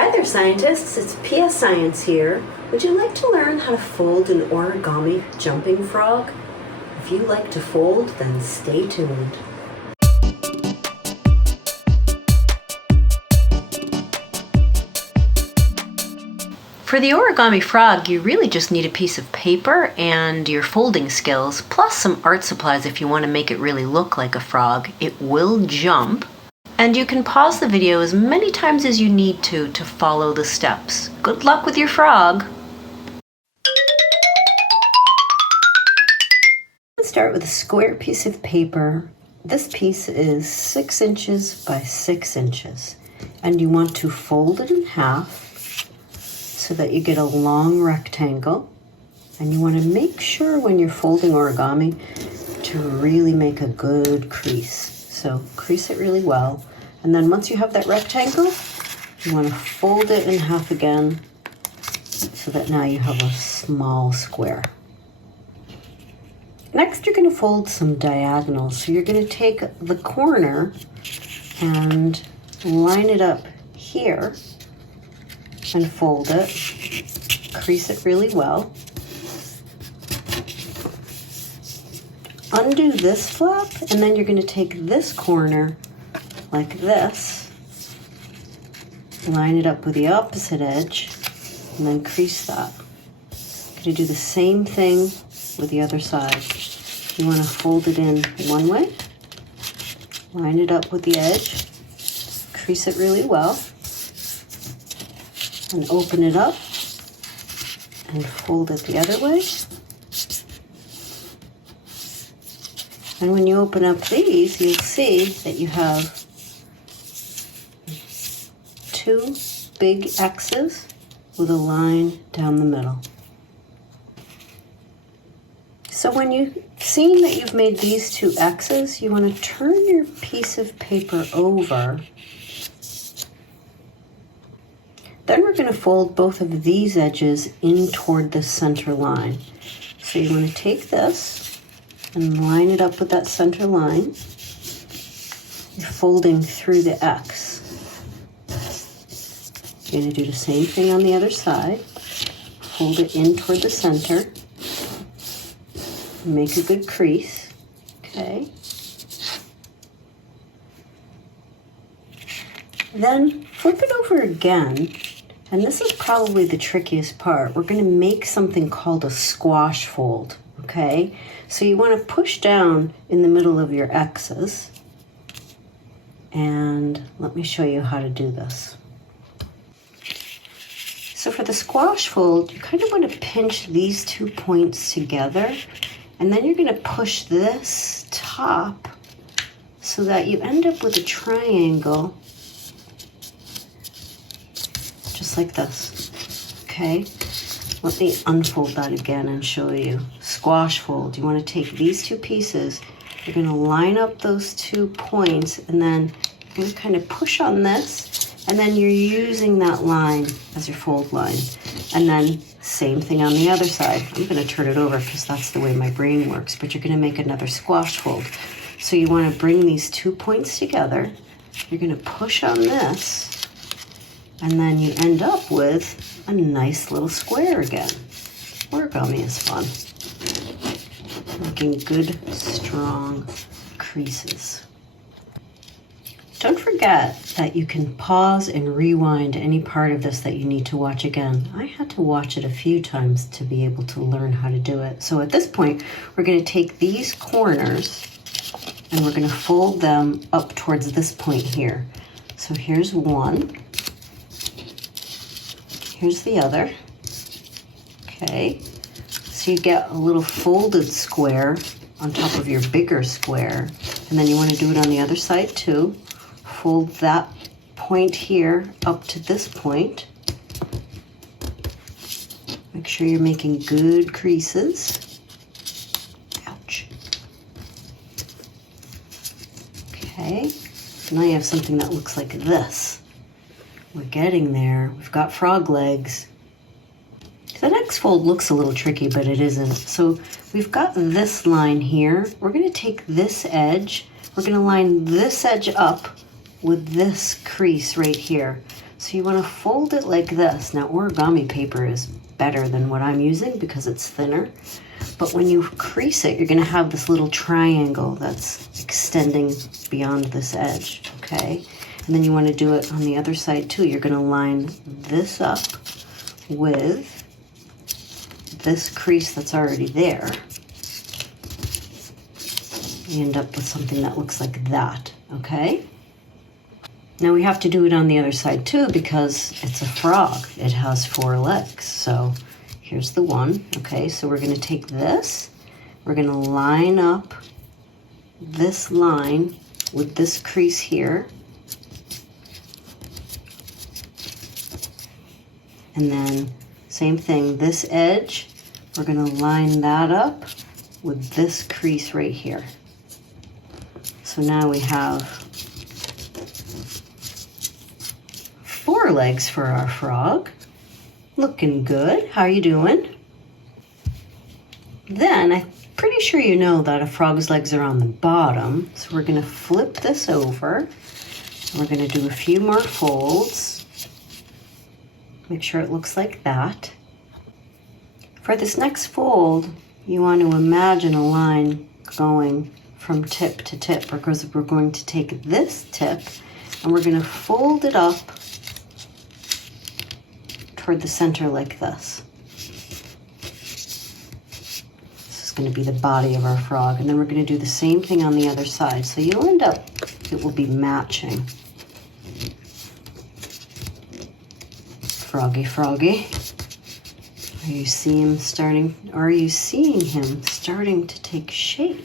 Hi there, scientists. It's PS Science here. Would you like to learn how to fold an origami jumping frog? If you like to fold, then stay tuned. For the origami frog, you really just need a piece of paper and your folding skills, plus some art supplies if you want to make it really look like a frog. It will jump. And you can pause the video as many times as you need to follow the steps. Good luck with your frog! Let's start with a square piece of paper. This piece is 6 inches by 6 inches. And you want to fold it in half so that you get a long rectangle. And you want to make sure when you're folding origami to really make a good crease. So crease it really well. And then once you have that rectangle, you want to fold it in half again so that now you have a small square. Next, you're going to fold some diagonals. So you're going to take the corner and line it up here and fold it. Crease it really well. Undo this flap, and then you're going to take this corner like this, line it up with the opposite edge, and then crease that. You're going to do the same thing with the other side. You want to fold it in one way, line it up with the edge, crease it really well, and open it up and fold it the other way. And when you open up these, you'll see that you have 2 big X's with a line down the middle. So when you've seen that you've made these 2 X's, you want to turn your piece of paper over. Then we're going to fold both of these edges in toward the center line. So you want to take this and line it up with that center line. You're folding through the X. You're going to do the same thing on the other side. Fold it in toward the center. Make a good crease. Okay. Then flip it over again. And this is probably the trickiest part. We're going to make something called a squash fold. Okay, so you want to push down in the middle of your X's, and let me show you how to do this. So for the squash fold, you kind of want to pinch these 2 points together, and then you're going to push this top so that you end up with a triangle, just like this, okay? Let me unfold that again and show you. Squash fold. You want to take these 2 pieces. You're going to line up those 2 points, and then you're going to kind of push on this, and then you're using that line as your fold line. And then same thing on the other side. I'm going to turn it over because that's the way my brain works, but you're going to make another squash fold. So you want to bring these 2 points together. You're going to push on this, and then you end up with a nice little square again. Origami is fun. Making good, strong creases. Don't forget that you can pause and rewind any part of this that you need to watch again. I had to watch it a few times to be able to learn how to do it. So at this point, we're going to take these corners and we're going to fold them up towards this point here. So here's one. Here's the other. Okay, so you get a little folded square on top of your bigger square, and then you want to do it on the other side too. Fold that point here up to this point. Make sure you're making good creases. Ouch. Okay, so now you have something that looks like this. We're getting there. We've got frog legs. The next fold looks a little tricky, but it isn't. So we've got this line here. We're going to take this edge. We're going to line this edge up with this crease right here. So you want to fold it like this. Now origami paper is better than what I'm using because it's thinner. But when you crease it, you're going to have this little triangle that's extending beyond this edge, okay? And then you want to do it on the other side too. You're going to line this up with this crease that's already there. You end up with something that looks like that, okay? Now we have to do it on the other side too because it's a frog. It has 4 legs. So here's the one, okay? So we're going to take this, we're going to line up this line with this crease here. And then same thing, this edge, we're going to line that up with this crease right here. So now we have 4 legs for our frog. Looking good. How you doing? Then I'm pretty sure you know that a frog's legs are on the bottom. So we're going to flip this over. We're going to do a few more folds. Make sure it looks like that. For this next fold, you want to imagine a line going from tip to tip, because we're going to take this tip and we're going to fold it up toward the center like this. This is going to be the body of our frog, and then we're going to do the same thing on the other side. So you'll end up, it will be matching. Froggy, froggy. Are you seeing him starting, or are you seeing him starting to take shape?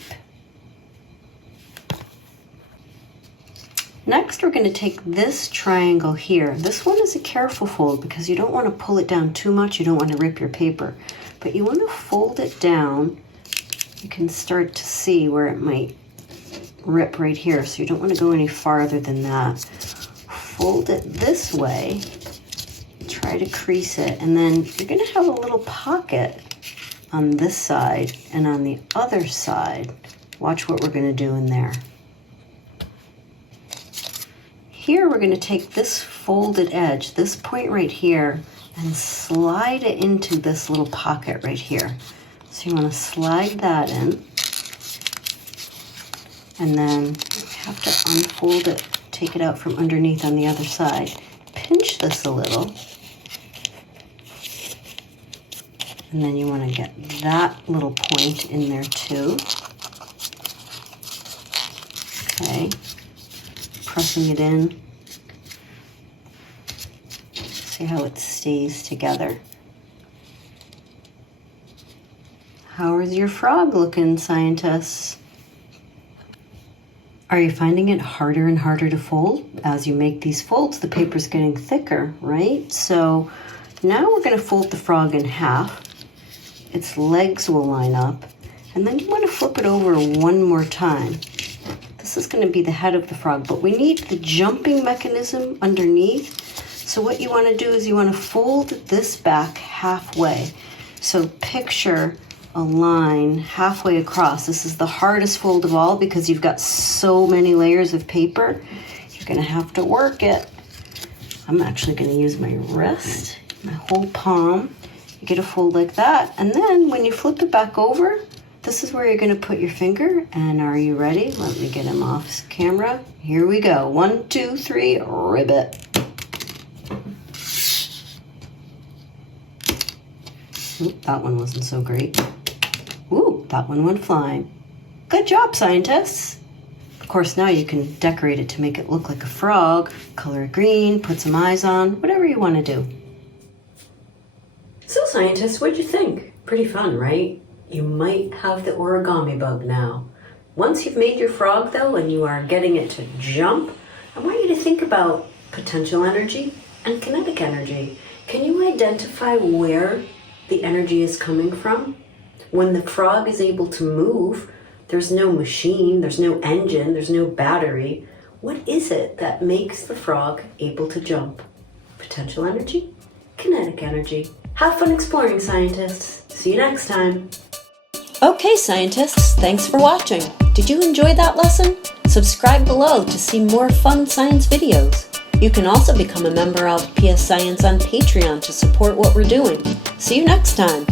Next, we're going to take this triangle here. This one is a careful fold because you don't want to pull it down too much. You don't want to rip your paper, but you want to fold it down. You can start to see where it might rip right here, so you don't want to go any farther than that. Fold it this way, try to crease it, and then you're going to have a little pocket on this side and on the other side. Watch what we're going to do in there. Here we're going to take this folded edge, this point right here, and slide it into this little pocket right here. So you want to slide that in, and then you have to unfold it, take it out from underneath on the other side. Pinch this a little, and then you want to get that little point in there too. Okay. Pressing it in. See how it stays together. How is your frog looking, scientists? Are you finding it harder and harder to fold? As you make these folds, the paper's getting thicker, right? So now we're going to fold the frog in half. Its legs will line up, and then you want to flip it over one more time. This is going to be the head of the frog, but we need the jumping mechanism underneath. So what you want to do is you want to fold this back halfway. So picture a line halfway across. This is the hardest fold of all because you've got so many layers of paper. You're going to have to work it. I'm actually going to use my wrist, my whole palm. You get a fold like that, and then when you flip it back over, this is where you're going to put your finger. And are you ready? Let me get him off camera. Here we go. 1, 2, 3, ribbit. Ooh, that one wasn't so great. Ooh, that one went flying. Good job, scientists. Of course, now you can decorate it to make it look like a frog. Color it green, put some eyes on, whatever you want to do. So, scientists, what'd you think? Pretty fun, right? You might have the origami bug now. Once you've made your frog, though, and you are getting it to jump, I want you to think about potential energy and kinetic energy. Can you identify where the energy is coming from? When the frog is able to move, there's no machine, there's no engine, there's no battery. What is it that makes the frog able to jump? Potential energy? Kinetic energy. Have fun exploring, scientists. See you next time. Okay, scientists, thanks for watching. Did you enjoy that lesson? Subscribe below to see more fun science videos. You can also become a member of PS Science on Patreon to support what we're doing. See you next time.